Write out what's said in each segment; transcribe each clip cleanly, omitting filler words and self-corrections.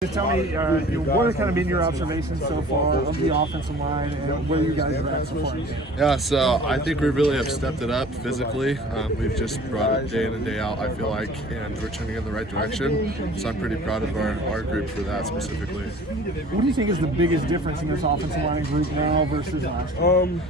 Just tell me, what have kind of been your observations so far of the offensive line and where you guys are at so far? Yeah, so I think we really have stepped it up physically. We've just brought it day in and day out, I feel like, and we're turning in the right direction. So I'm pretty proud of our group for that specifically. What do you think is the biggest difference in this offensive line group now versus last year?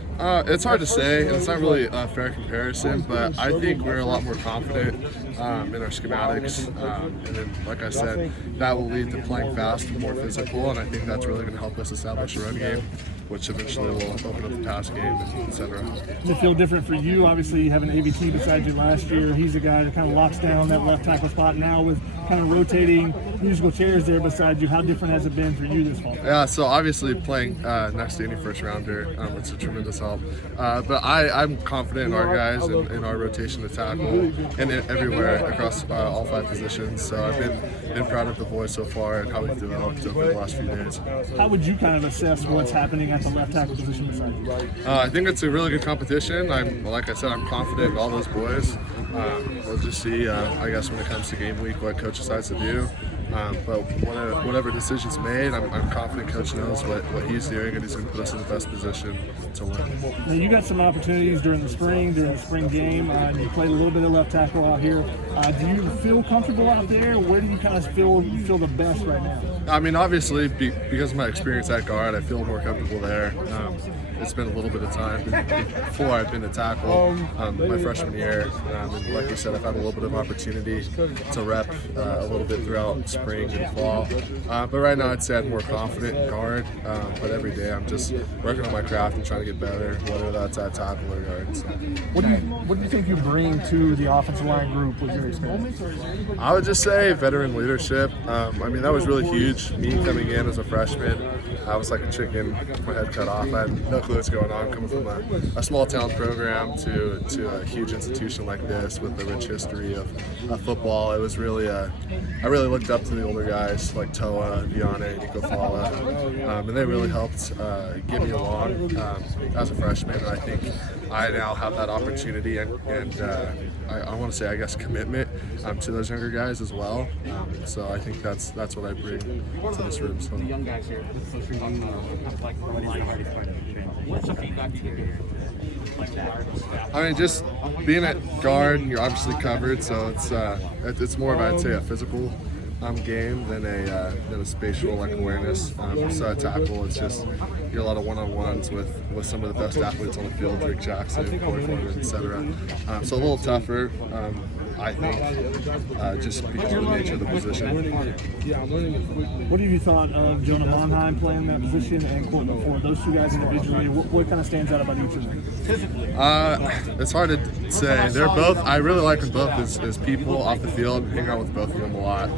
It's hard to say, and it's not really a fair comparison, but I think we're a lot more confident in our schematics. And then, like I said, that will lead to playing fast and more physical, and I think that's really going to help us establish a run game, which eventually will open up the pass game, etc. Does it feel different for you? Obviously, you have an AVT beside you last year. He's a guy that kind of locks down that left tackle spot now with kind of rotating musical chairs there beside you. How different has it been for you this fall? Yeah, so obviously playing next to any first rounder, it's a tremendous help. But I'm confident in our guys and in our rotation to tackle and everywhere across all 5 positions. So I've been proud of the boys so far and how we've developed over the last few days. How would you kind of assess what's happening at the left tackle position beside you? I think it's a really good competition. Like I said, I'm confident in all those boys. We'll just see, I guess, when it comes to game week, what coach decides to do. But whatever decision's made, I'm confident coach knows what he's doing, and he's going to put us in the best position to win. Now, you got some opportunities during the spring game. You played a little bit of left tackle out here. Do you feel comfortable out there? Where do you kind of feel the best right now? I mean, obviously, because of my experience at guard, I feel more comfortable there. It's been a little bit of time before I've been a tackle my freshman year. And like you said, I've had a little bit of opportunity to rep a little bit throughout spring and fall. But right now I'd say I'm more confident in guard. But every day I'm just working on my craft and trying to get better, whether that's at tackle or guard. So. What do you think you bring to the offensive line group with your experience? I would just say veteran leadership. I mean, that was really huge. Me coming in as a freshman, I was like a chicken with my head cut off. I had no clue what's going on, coming from a small town program to a huge institution like this with a rich history of football. It was really, I really looked up to the older guys like Toa, Viane, Nico Fala, and they really helped get me along as a freshman. And I think I now have that opportunity and I want to say, I guess, commitment to those younger guys as well. So I think that's what I bring to this room. So. Young guys here, what's the feedback to hear? I mean, just being at guard, you're obviously covered, so it's more of, I'd say, a physical game than a spatial like awareness. So at tackle, it's just you're a lot of one-on-ones with some of the best athletes on the field, Drake Jackson, Corey Foreman, etc. So a little tougher. I think just because of the nature of the position. What have you thought of Jonah Monheim playing that position and Courtney Ford? Those two guys individually, what kind of stands out about each of them? It's hard to say. They're both. I really like them both as people off the field. Hang out with both of them a lot.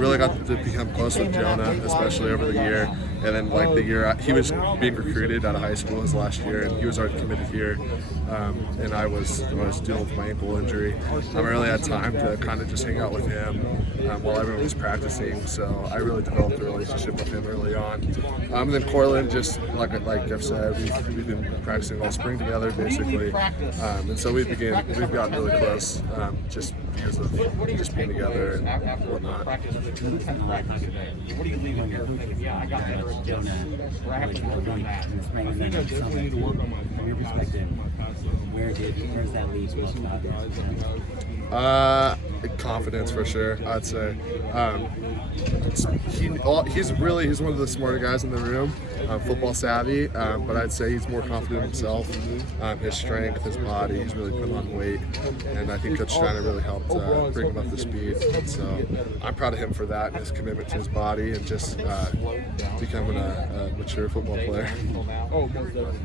Really got to become close with Jonah, especially over the year. And then like the year he was being recruited out of high school his last year, and he was already committed here. And I was dealing with my ankle injury. I really had time to kind of just hang out with him while everyone was practicing. So I really developed a relationship with him early on. And then Cortland, just like I've said, we've been practicing all spring together basically, and so we've gotten really close just because of just being together and whatnot. What are you leaving here thinking? Yeah, I got better at Jonah. Or I have to work on that. From your perspective, where's that leave Confidence for sure, I'd say. He's one of the smarter guys in the room, football savvy, but I'd say he's more confident in himself, his strength, his body. He's really put on weight, and I think Coach Steiner really helped bring him up to speed. So I'm proud of him for that, and his commitment to his body and just becoming a mature football player.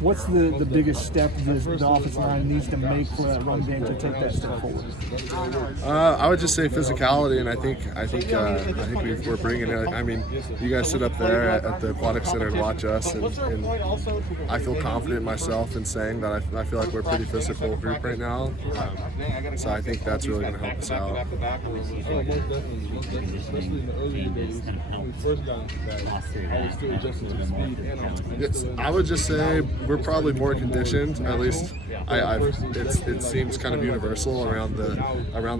What's the biggest step the offensive line needs to make for that run game to take that step forward? I would just say physicality, and I think we're bringing it. I mean, you guys sit up there at the Aquatic Center and watch us, and I feel confident in myself in saying that I feel like we're a pretty physical group right now. So I think that's really going to help us out. I would just say we're probably more conditioned. At least it seems kind of universal around the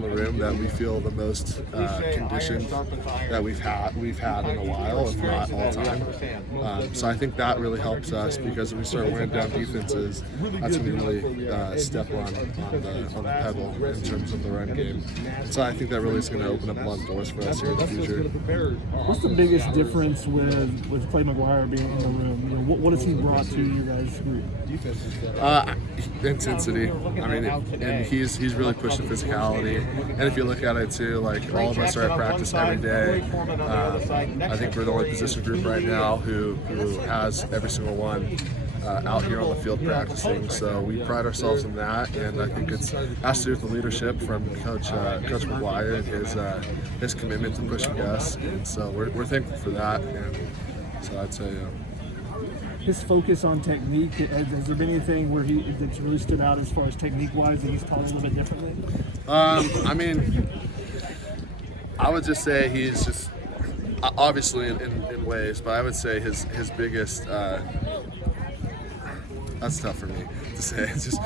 room that we feel the most conditioned that we've had in a while, if not all time. So I think that really helps us, because when we start wearing down defenses, that's when we really step on the pedal in terms of the run game. So I think that really is going to open up a lot of doors for us here in the future. What's the biggest difference with Clay McGuire being in the room? You know, what has he brought to you guys' group? Intensity. I mean, and he's really pushed the physicality. And if you look at it too, like all of us are at practice every day. I think we're the only position group right now who has every single one out here on the field practicing. So we pride ourselves in that, and I think it has to do with the leadership from Coach McGuire and his commitment to pushing us. And so we're thankful for that. And so I'd say. His focus on technique, has there been anything where that's really stood out as far as technique-wise that he's taught a little bit differently? I mean, I would just say he's just obviously in ways, but I would say his biggest. That's tough for me to say. It's just